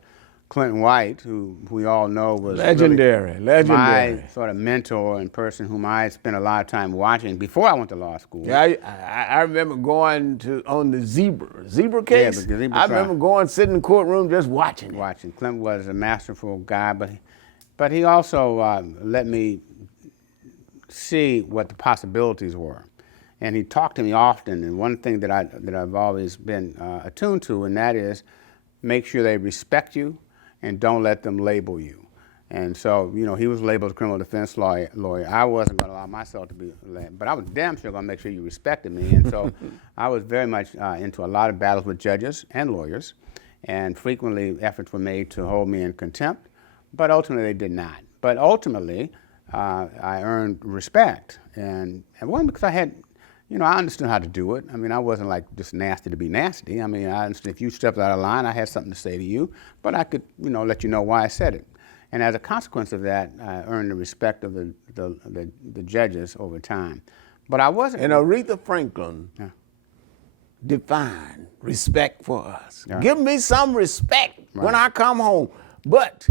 Clinton White, who we all know was legendary, my sort of mentor and person whom I spent a lot of time watching before I went to law school. Yeah, I remember going on the zebra case. Yeah, the zebra I remember sitting in the courtroom just watching it. Clinton was a masterful guy, but he also let me see what the possibilities were. And he talked to me often, and one thing that I've always been attuned to, and that is make sure they respect you and don't let them label you. And so, he was labeled a criminal defense lawyer. I wasn't going to allow myself to be labeled, but I was damn sure going to make sure you respected me. And so I was very much into a lot of battles with judges and lawyers, and frequently efforts were made to hold me in contempt, but ultimately they did not. But ultimately, I earned respect, and one, because I had, I understood how to do it. I mean, I wasn't like just nasty to be nasty. I mean, I understood if you stepped out of line, I had something to say to you, but I could, let you know why I said it. And as a consequence of that, I earned the respect of the judges over time. But I wasn't. And Aretha Franklin defined respect for us. Yeah. Give me some respect when I come home. But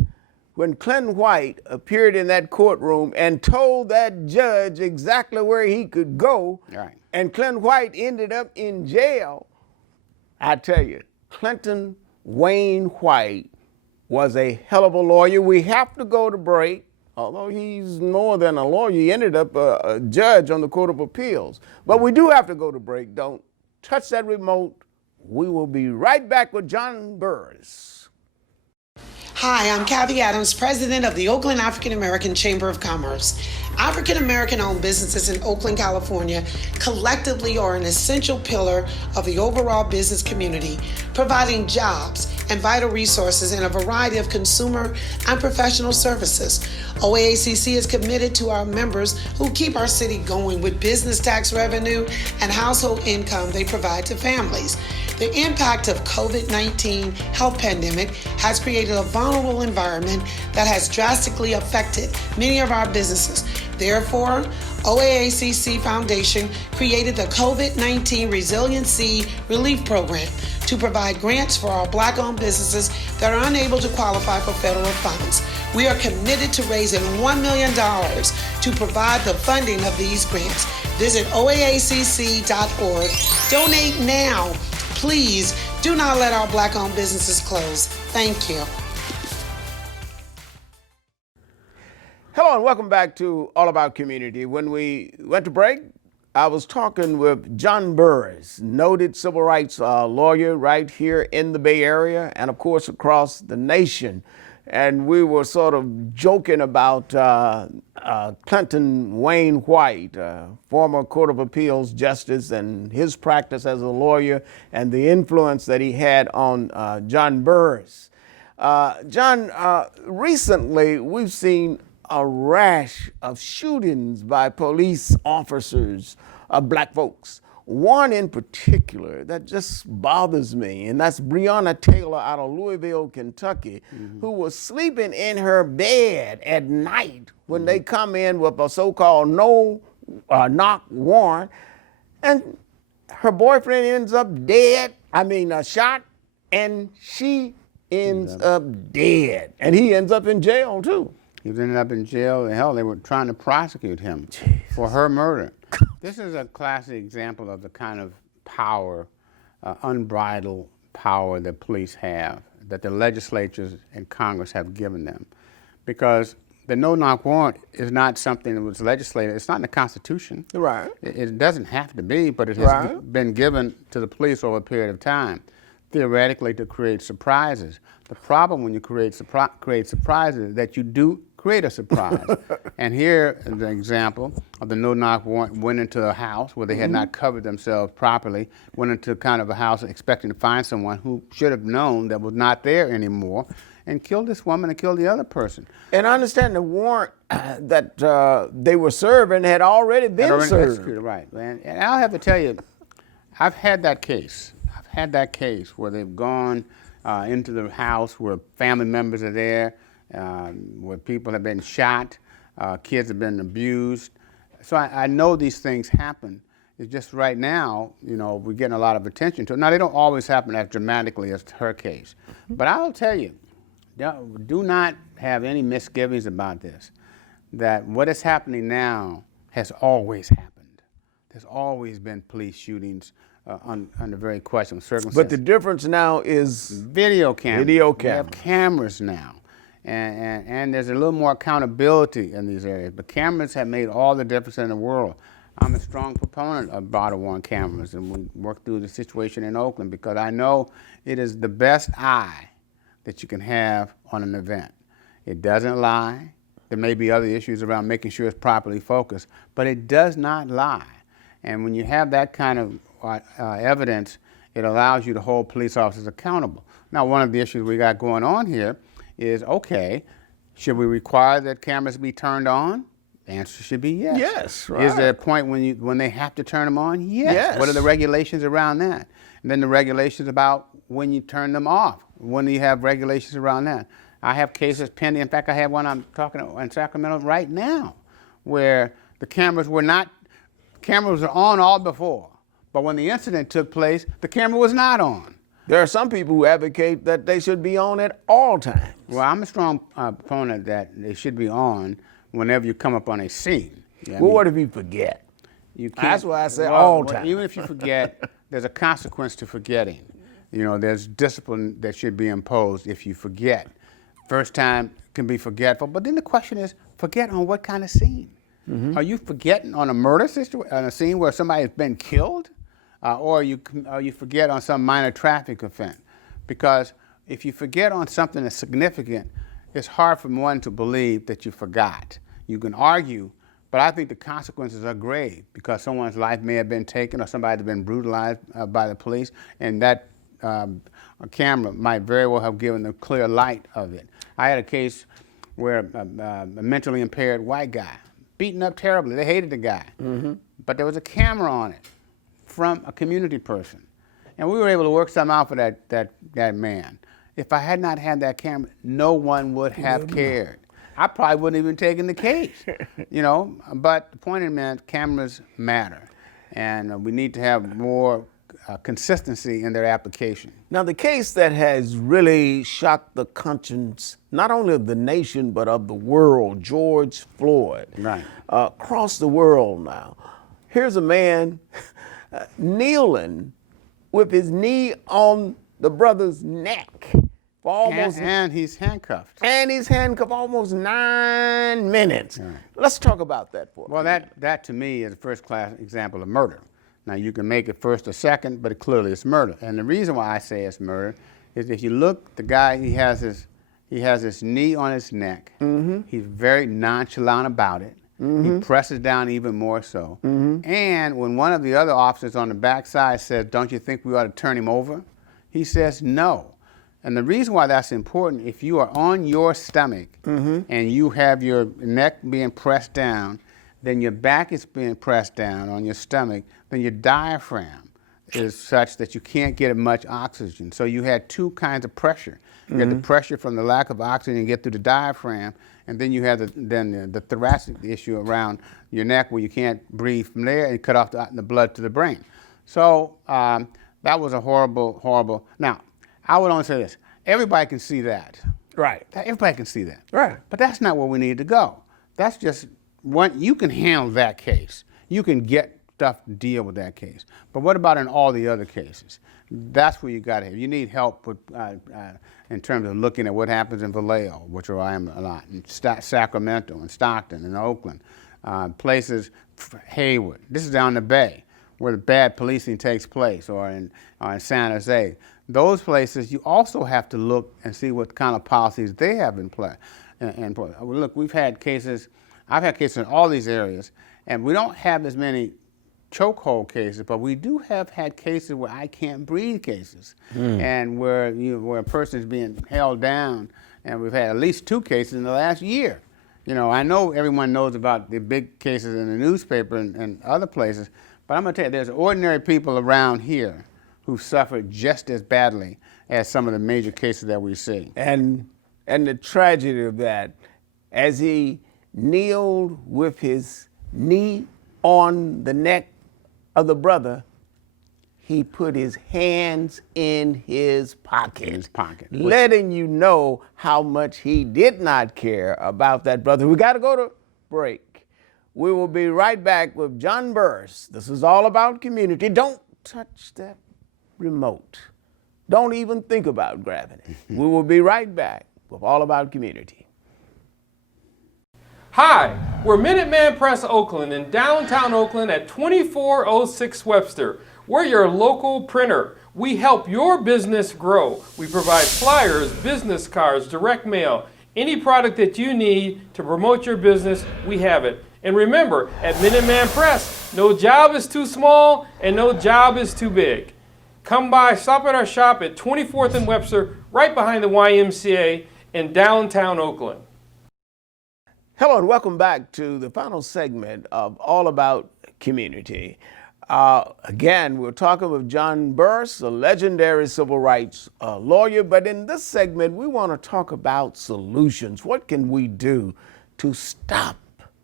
when Clinton White appeared in that courtroom and told that judge exactly where he could go, and Clinton White ended up in jail, I tell you, Clinton Wayne White was a hell of a lawyer. We have to go to break. Although he's more than a lawyer, he ended up a judge on the Court of Appeals. But we do have to go to break. Don't touch that remote. We will be right back with John Burris. Hi, I'm Kathy Adams, president of the Oakland African American Chamber of Commerce. African American owned businesses in Oakland, California collectively are an essential pillar of the overall business community, providing jobs and vital resources in a variety of consumer and professional services. OAACC is committed to our members who keep our city going with business tax revenue and household income they provide to families. The impact of COVID-19 health pandemic has created a vulnerable environment that has drastically affected many of our businesses. Therefore, OAACC Foundation created the COVID-19 Resiliency Relief Program to provide grants for our Black-owned businesses that are unable to qualify for federal funds. We are committed to raising $1 million to provide the funding of these grants. Visit oaacc.org. Donate now. Please do not let our Black-owned businesses close. Thank you. Hello and welcome back to All About Community. When we went to break, I was talking with John Burris, noted civil rights lawyer right here in the Bay Area and of course across the nation. And we were sort of joking about Clinton Wayne White, former Court of Appeals justice, and his practice as a lawyer and the influence that he had on John Burris. John, recently we've seen a rash of shootings by police officers of Black folks. One in particular that just bothers me, and that's Breonna Taylor out of Louisville, Kentucky, who was sleeping in her bed at night when they come in with a so-called no-knock warrant, and her boyfriend ends up dead, shot, and she ends up dead. And he ends up in jail, too. He ended up in jail, and hell, they were trying to prosecute him for her murder. This is a classic example of the kind of power, unbridled power that police have, that the legislatures and Congress have given them. Because the no-knock warrant is not something that was legislated. It's not in the Constitution. Right. It doesn't have to be, but it has been given to the police over a period of time, theoretically to create surprises. The problem when you create surprises is that you do create a surprise. And here is the example of the no-knock warrant. Went into a house where they had not covered themselves properly, went into kind of a house expecting to find someone who should have known that was not there anymore, and killed this woman and killed the other person. And I understand the warrant that they were serving had already been served. Executed, right. And I'll have to tell you, I've had that case. I've had that case where they've gone into the house where family members are there, where people have been shot, kids have been abused. So I know these things happen. It's just right now, we're getting a lot of attention to it. Now, they don't always happen as dramatically as her case. But I'll tell you, do not have any misgivings about this, that what is happening now has always happened. There's always been police shootings under very questionable circumstances. But the difference now is video cameras. Video We have cameras now. And there's a little more accountability in these areas. But cameras have made all the difference in the world. I'm a strong proponent of body-worn cameras, and we work through the situation in Oakland because I know it is the best eye that you can have on an event. It doesn't lie. There may be other issues around making sure it's properly focused, but it does not lie. And when you have that kind of evidence, it allows you to hold police officers accountable. Now, one of the issues we got going on here is, okay, should we require that cameras be turned on? The answer should be yes. Yes, right. Is there a point when they have to turn them on? Yes. What are the regulations around that? And then the regulations about when you turn them off. When do you have regulations around that? I have cases pending. In fact, I have one I'm talking in Sacramento right now where the cameras were on all before. But when the incident took place, the camera was not on. There are some people who advocate that they should be on at all times. Well, I'm a strong proponent that they should be on whenever you come up on a scene. What if you forget? You can't, That's why I say all time. Even if you forget, there's a consequence to forgetting. There's discipline that should be imposed if you forget. First time can be forgetful, but then the question is, forget on what kind of scene? Are you forgetting on a murder situation, on a scene where somebody has been killed? Or you forget on some minor traffic offense? Because if you forget on something that's significant, it's hard for one to believe that you forgot. You can argue, But I think the consequences are grave because someone's life may have been taken or somebody's been brutalized by the police, and that camera might very well have given the clear light of it. I had a case where a mentally impaired white guy, beaten up terribly. They hated the guy. But there was a camera on it from a community person. And we were able to work something out for that man. If I had not had that camera, no one would have cared. I probably wouldn't even taken the case, you know. But the point is, cameras matter, and we need to have more consistency in their application. Now, the case that has really shocked the conscience, not only of the nation, but of the world, George Floyd. Right. Across the world now. Here's a man kneeling with his knee on the brother's neck for almost... And he's handcuffed. And he's handcuffed almost 9 minutes. Right. Let's talk about that for a Well, minute. that to me is a first-class example of murder. Now, you can make it first or second, but clearly it's murder. And the reason why I say it's murder is if you look, the guy, he has his knee on his neck. He's very nonchalant about it. He presses down even more so. And when one of the other officers on the backside says, "Don't you think we ought to turn him over?" he says no. And the reason why that's important, if you are on your stomach and you have your neck being pressed down, then your back is being pressed down on your stomach, then your diaphragm is such that you can't get much oxygen. So you had two kinds of pressure. You had the pressure from the lack of oxygen you get through the diaphragm, and then you have the thoracic issue around your neck where you can't breathe from there and cut off the blood to the brain. So that was a horrible, horrible. Now, I would only say this. Everybody can see that. Right. Everybody can see that. Right. But that's not where we need to go. That's just one, you can handle that case. You can get stuff to deal with that case. But what about in all the other cases? That's where you got to have. You need help with, in terms of looking at what happens in Vallejo, which I am a lot, in Sacramento, and Stockton, and Oakland, places, Hayward. This is down the Bay, where the bad policing takes place, or in San Jose. Those places, you also have to look and see what kind of policies they have in play. And look, we've had cases. I've had cases in all these areas, and we don't have as many chokehold cases, but we do have had cases where I can't breathe cases, and where a person is being held down, and we've had at least 2 cases in the last year. You know, I know everyone knows about the big cases in the newspaper and other places, but I'm going to tell you, there's ordinary people around here who've suffered just as badly as some of the major cases that we see. And the tragedy of that, as he kneeled with his knee on the neck of the brother, he put his hands in his pocket. In his pocket. Letting you know how much he did not care about that brother. We got to go to break. We will be right back with John Burris. This is All About Community. Don't touch that remote. Don't even think about grabbing it. We will be right back with All About Community. Hi, we're Minuteman Press Oakland in downtown Oakland at 2406 Webster. We're your local printer. We help your business grow. We provide flyers, business cards, direct mail, any product that you need to promote your business, we have it. And remember, at Minuteman Press, no job is too small and no job is too big. Come by, stop at our shop at 24th and Webster, right behind the YMCA in downtown Oakland. Hello and welcome back to the final segment of All About Community. Again, we're talking with John Burris, a legendary civil rights lawyer, but in this segment, we want to talk about solutions. What can we do to stop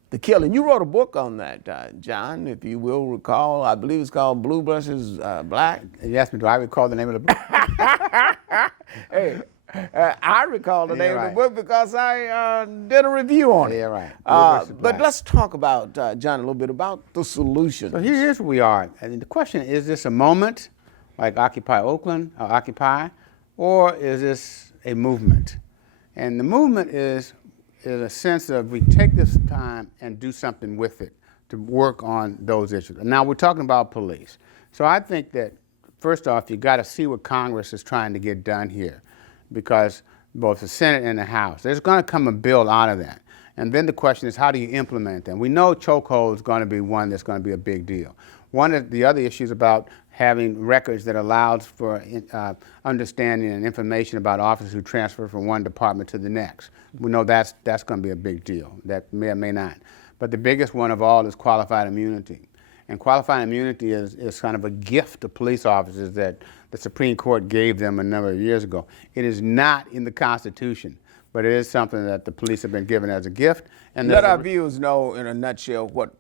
the killing? You wrote a book on that, John, if you will recall. I believe it's called Blue versus Black. You asked me, do I recall the name of the book? Hey, I recall the name right. of the book because I did a review on it. Yeah, right. But let's talk about, John, a little bit about the solutions. So here's where we are. And the question is this a moment like Occupy Oakland, or Occupy, or is this a movement? And the movement is a sense of we take this time and do something with it to work on those issues. And now we're talking about police. So I think that, first off, you got to see what Congress is trying to get done here, because both the Senate and the House. There's going to come a bill out of that. And then the question is, how do you implement them? We know chokehold is going to be one that's going to be a big deal. One of the other issues about having records that allows for understanding and information about officers who transfer from one department to the next. We know that's going to be a big deal. That may or may not. But the biggest one of all is qualified immunity. And qualified immunity is kind of a gift to police officers that the Supreme Court gave them a number of years ago. It is not in the Constitution, but it is something that the police have been given as a gift. And let our viewers know in a nutshell what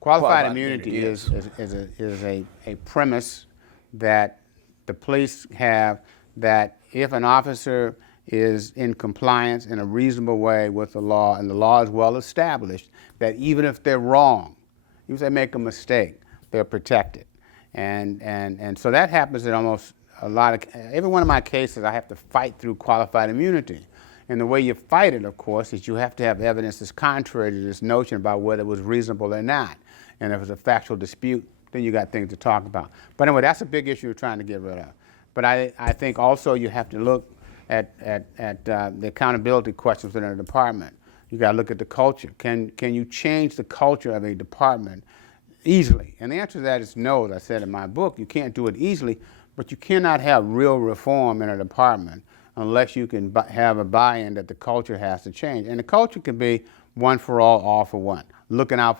qualified immunity is a premise that the police have, that if an officer is in compliance in a reasonable way with the law, and the law is well established, that even if they're wrong, even if they make a mistake, they're protected. And so that happens in almost a lot of, every one of my cases I have to fight through qualified immunity. And the way you fight it, of course, is you have to have evidence that's contrary to this notion about whether it was reasonable or not. And if it's a factual dispute, then you got things to talk about. But anyway, that's a big issue we're trying to get rid of. But I think also you have to look at the accountability questions within a department. You got to look at the culture. Can you change the culture of a department easily? And the answer to that is no, as I said in my book. You can't do it easily, but you cannot have real reform in a department unless you can have a buy-in that the culture has to change. And the culture can be one for all for one. Looking out,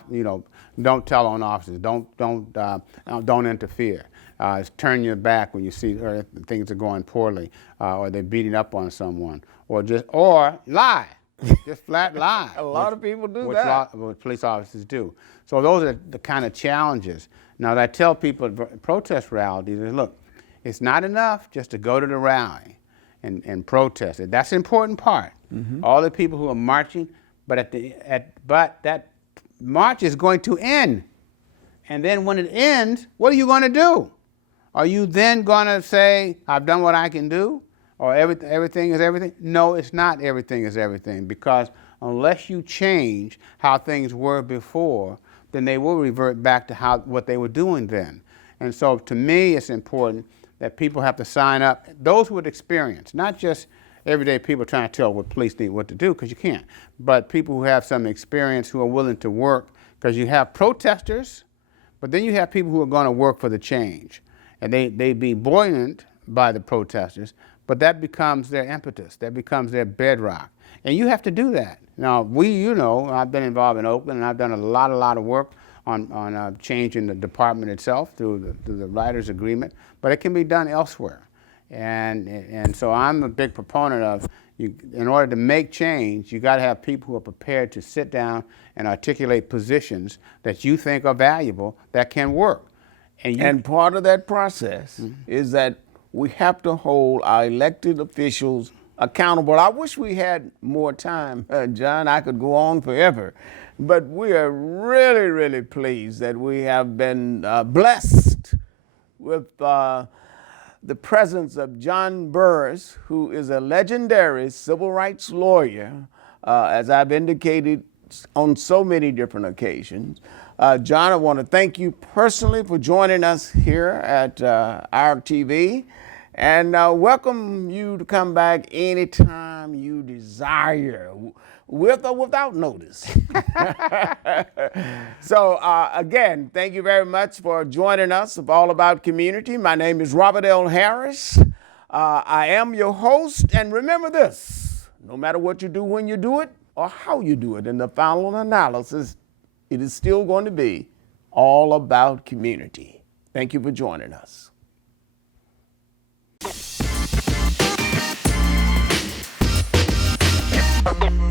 don't tell on officers, don't interfere. Turn your back when you see things are going poorly, or they're beating up on someone, or lie. Just flat lie. A lot of people do that. What police officers do. So those are the kind of challenges. Now, I tell people at protest rallies, look, it's not enough just to go to the rally and protest it. That's the important part. Mm-hmm. All the people who are marching, but that march is going to end. And then when it ends, what are you going to do? Are you then going to say, I've done what I can do? Or everything is everything? No, it's not everything is everything, because unless you change how things were before, then they will revert back to what they were doing then. And so to me, it's important that people have to sign up, those with experience, not just everyday people trying to tell what police need what to do, because you can't, but people who have some experience who are willing to work, because you have protesters, but then you have people who are going to work for the change. And they be buoyant by the protesters, but that becomes their impetus, that becomes their bedrock. And you have to do that. Now, I've been involved in Oakland, and I've done a lot of work on changing the department itself through the writers' agreement, but it can be done elsewhere. And so I'm a big proponent of, in order to make change, you got to have people who are prepared to sit down and articulate positions that you think are valuable, that can work. And part of that process is that we have to hold our elected officials accountable. I wish we had more time, John. I could go on forever. But we are really, really pleased that we have been blessed with the presence of John Burris, who is a legendary civil rights lawyer, as I've indicated on so many different occasions. John, I want to thank you personally for joining us here at our TV, and welcome you to come back anytime you desire, with or without notice. So again, thank you very much for joining us of All About Community. My name is Robert L. Harris. I am your host, and remember this: no matter what you do, when you do it, or how you do it, in the final analysis, it is still going to be all about community. Thank you for joining us. Thank you.